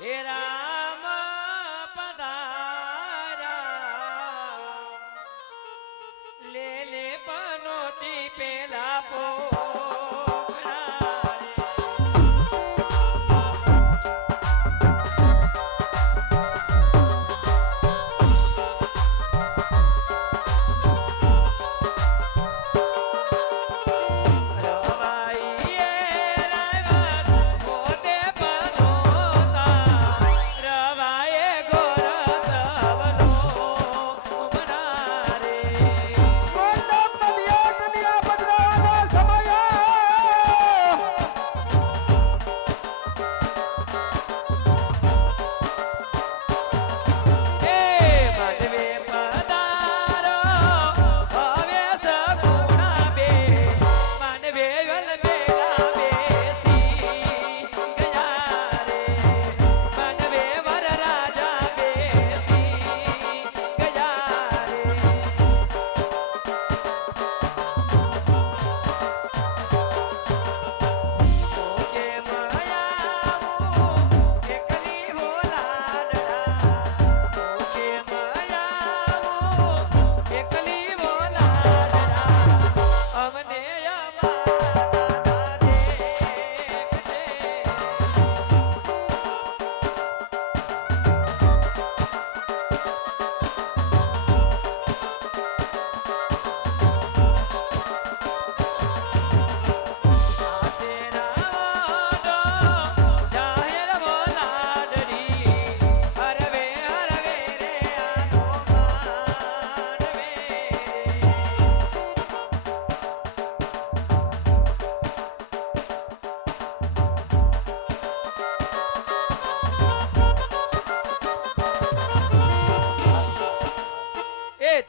હે રામ પધારા લે લે પનોતી પેલા પોખડા રે.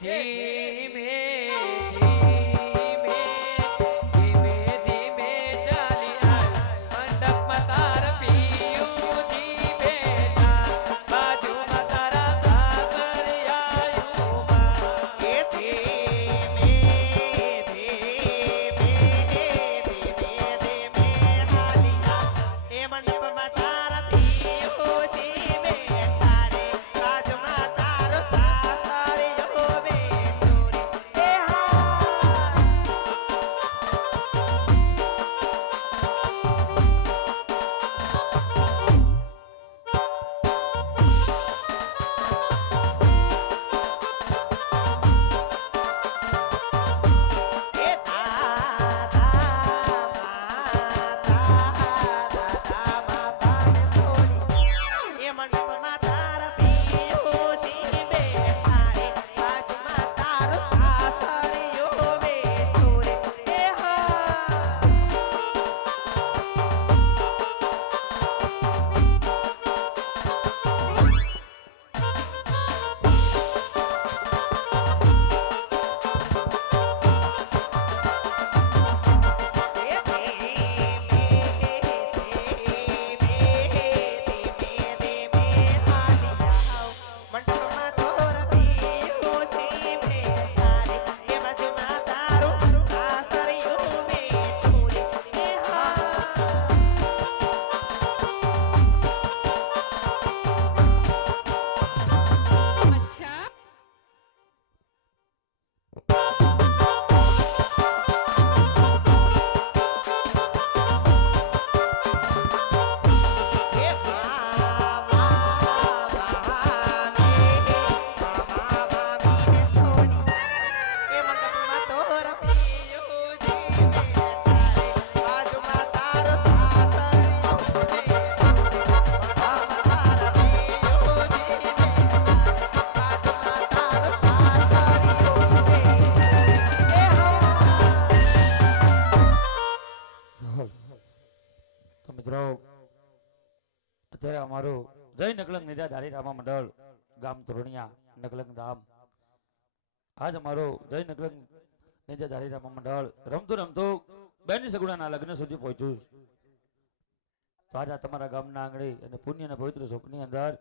ધીમે ધીમે ધીમે ધીમે ચાલી મંડપમાં તાર પિયુજી બેઠા બાજુમાં તારા સાસરિયાયુમાં એ ધીમે ધીમે ધીમે ધીમે હાલિયા એ મંડપમાં તારા પિયુજી બેઠા રે બાજુમાં તારો સાસરિયો બેઠો રે એ હા એ દાદા બાપાને સોની એ મંડપમાં તારા પિયુજી બેઠા રે બાજુમાં તારો સાસરિયો બેઠો રે એ હા એ ધીમે ધીમે ધીમે હાલિયા મંડપમાં તોર પિયુજી બેઠા રે એ બાજુમાં તારો સાસરિયો બેઠો રે એ હા અચ્છા એ મામાને સોની એ મંડપમાં તોર પિયુજી બેઠા રે બાજુમાં તારો સાસરિયો બેઠો તારા પિયુજી બેઠા બાજુમાં તારો સાસરિયો બેઠો એ હા તો મિત્રો અત્યારે અમારું જય નકલંગ નિજા ધારી રામા મંડળ ગામ તોરણિયા નકલંગ ધામ આજ અમારો જય નકલંગ નિજા ધારી રામા મંડળ રમતું રમતું બેની સગુણાના લગ્ન સુધી પહોંચ્યું. તો આજ આ તમારા ગામના આંગણે અને પુણ્યના પવિત્ર શોકની અંદર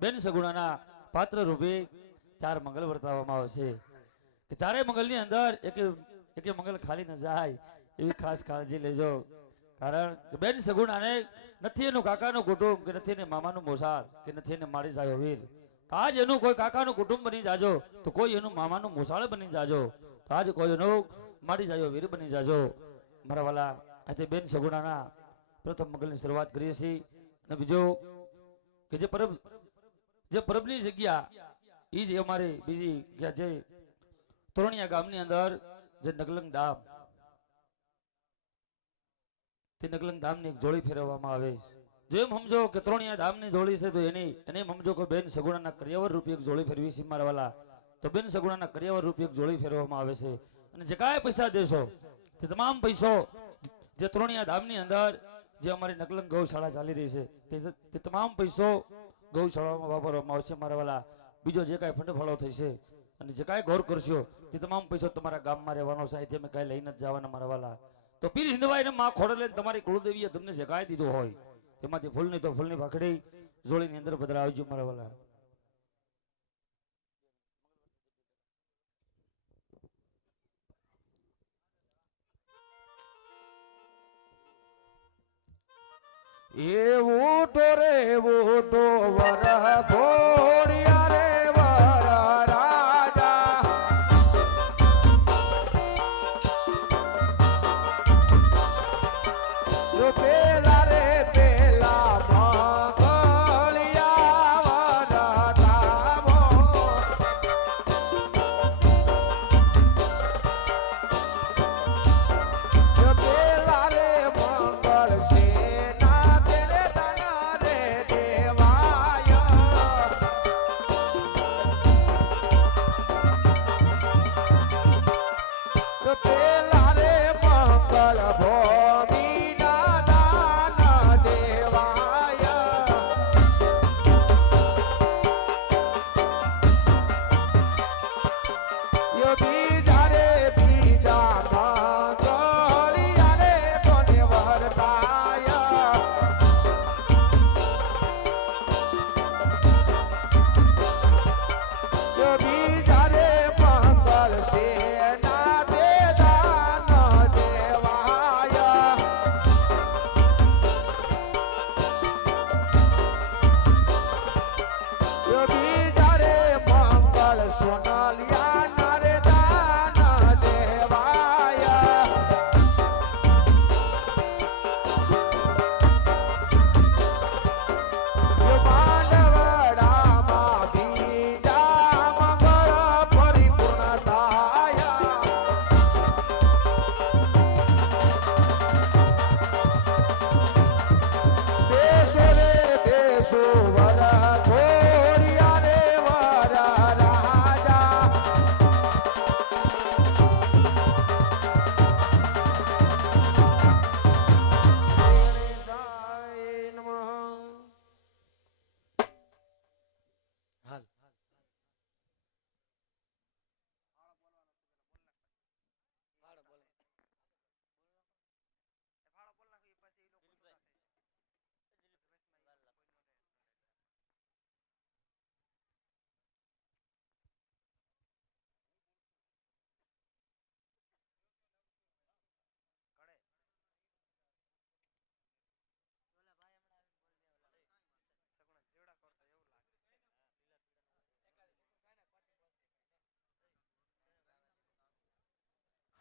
બેની સગુણાના પાત્ર રૂપે 4 મંગલ વર્તાવવામાં આવશે કે ચારે મંગલની અંદર એક મંગલ ખાલી ન જાય એવી ખાસ કાળજી લેજો. કારણ કે બેન સગુણાને નથી એનું કાકાનું કુટુંબ કે નથી એને મામાનું મોસાળ કે નથી એને મારી જાયો વીર, તો આજ એનું કોઈ કાકાનું કુટુંબ બની જાજો, તો કોઈ એનું મામાનું મોસાળ બની જાજો, તો આજ કોઈ એનું મારી જાયો વીર બની જાજો મારા વાલા. આજે બેન સગુણાના પ્રથમ મગલની શરૂઆત કરીએ છીએ. અને બીજો કે જે પરબની જગ્યા એ જ અમારી બીજી જગ્યા છે તોરણિયા ગામની અંદર જે નકલંગ ધામ, તે નકલંગ ધામની એક જોડી ફેરવવામાં આવે છે. જેમ સમજો કે તોરણિયા ધામની જોડી છે તો એની એને સમજો કે બેન સગુણાના કરિયાવર રૂપી એક જોડી ફેરવી છે મારા વાલા. તો બેન સગુણાના કરિયાવર રૂપી એક જોડી ફેરવવામાં આવે છે. અને જે કાંઈ પૈસા દેશો તે તમામ પૈસો જે તોરણિયા ધામની અંદર જે અમારી નકલંગ ગૌશાળા ચાલી રહી છે તે તમામ પૈસો ગૌશાળામાં વાપરવામાં આવશે મારા વાલા. બીજો જે કાંઈ ફંડફાળો થશે અને જે કાંઈ ગૌર કરશો તે તમામ પૈસો તમારા ગામમાં રહેવાનો છે, અહીંથી અમે કાંઈ લઈને જ જવાના મારા વાલા. તો પીર હિંદવાઈને માં ખોડે લઈને તમારી કુળદેવીએ તમને જે કાંઈ દીધું હોય તેમાંથી ફૂલની તો ફૂલની ભાખડી જોડીની અંદર પધરા આવજો મારા વાલા. એવું તો રેવું તો વરહ ઘોડિયા રે વર રાજા, જો પેલા રે પેલા મંગળિયા વર ધામો, જો પેલા રે મંગળ છે પેલા રે મંગળ ભૂમિ ના દાન દેવાય, યો બીજા રે બીજા મંગળિયા રે કોને વર્તાય, યો બીજા રે મંગળ છે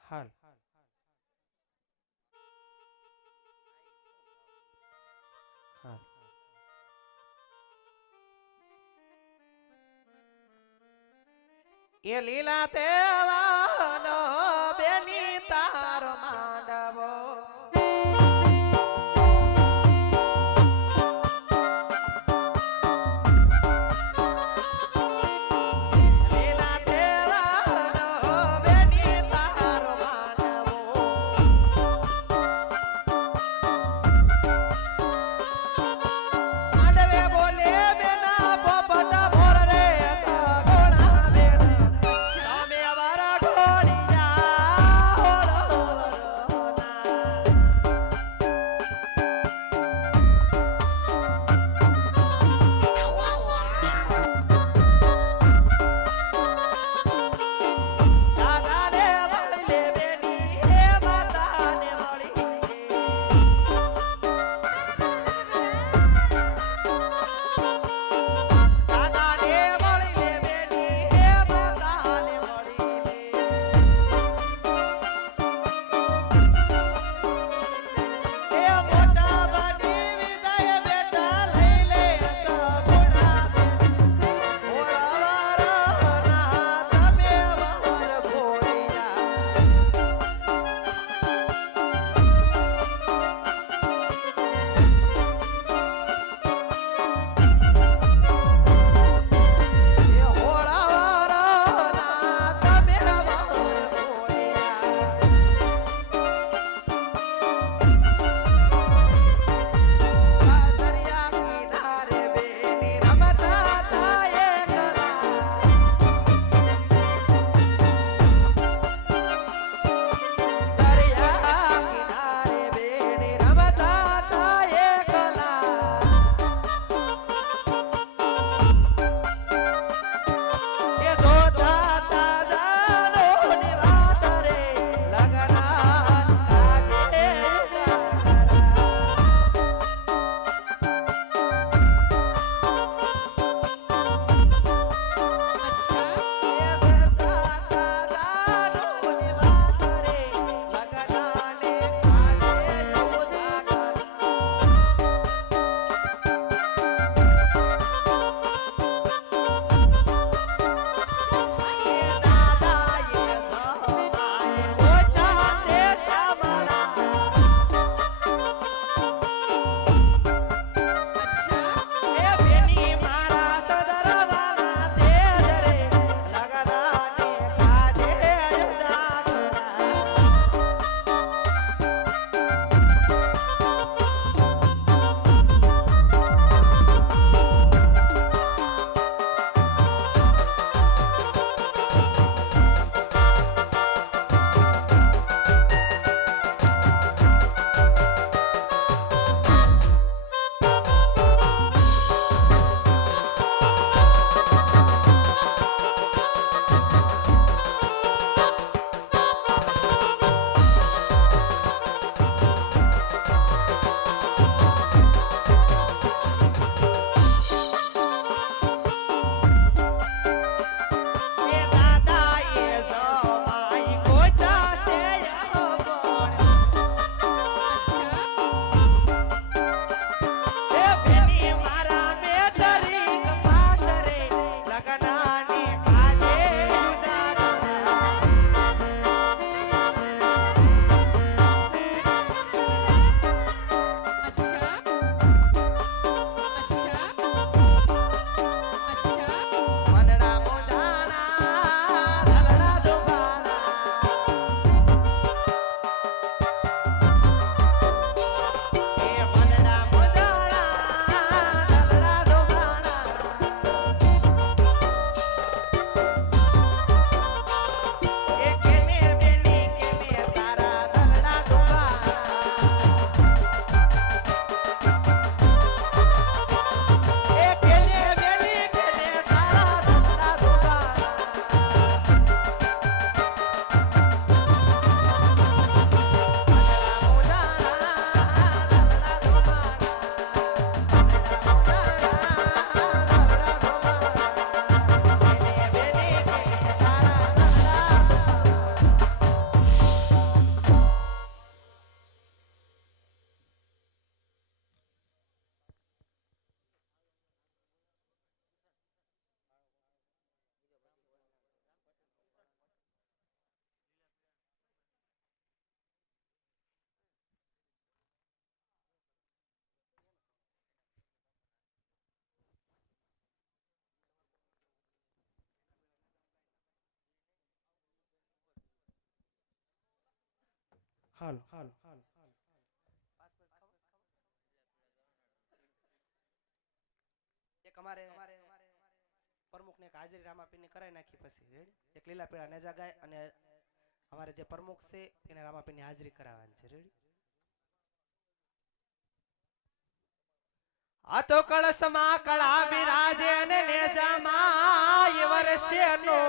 હાલ હાલ એ લીલા તેવાનો બેની તારો માંડવો, લીલા તેવાનો બેની તારો માંડવો, માંડવે બોલે બેના પોપટ મોર રે સગોણા બેન, તમે અમારા હાલ એક અમારે પ્રમુખ ને હાજરી રામાપીર ની કરાઈ નાખી પછી રેડી એક લીલા પીળા નેજા ગાય અને અમારે જે પ્રમુખ છે તેને રામાપીર ની હાજરી કરાવવાની છે રેડી આ તો કળશમાં કળા બિરાજે અને નેજામાં એ વર્ષે નો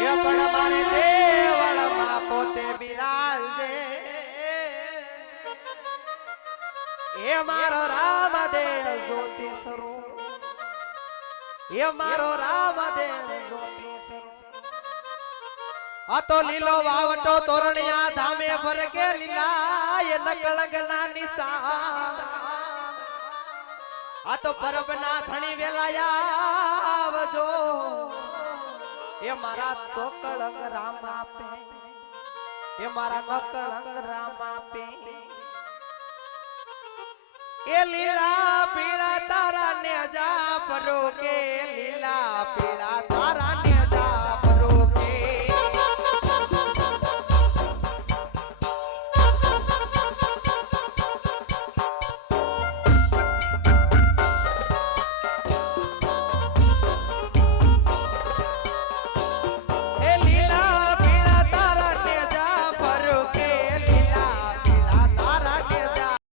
એ પણ મારે દેવળમાં પોતે બિરાજે એ મારો રામદેવ જ્યોતિ સ્વરૂપ એ મારો રામદેવ જ્યોતિ સ્વરૂપ આ તો લીલો વાવટો તોરણિયા ધામે ભરકે લીલા એ નકળગના નિશાન આ તો પરબના ધણી વેલાયા આવજો એ મારા તો કળંગ રામ આપે એ મારા નકળંગ રામ આપે એ લીલા પીળા તારા ને જા પરો કે લીલા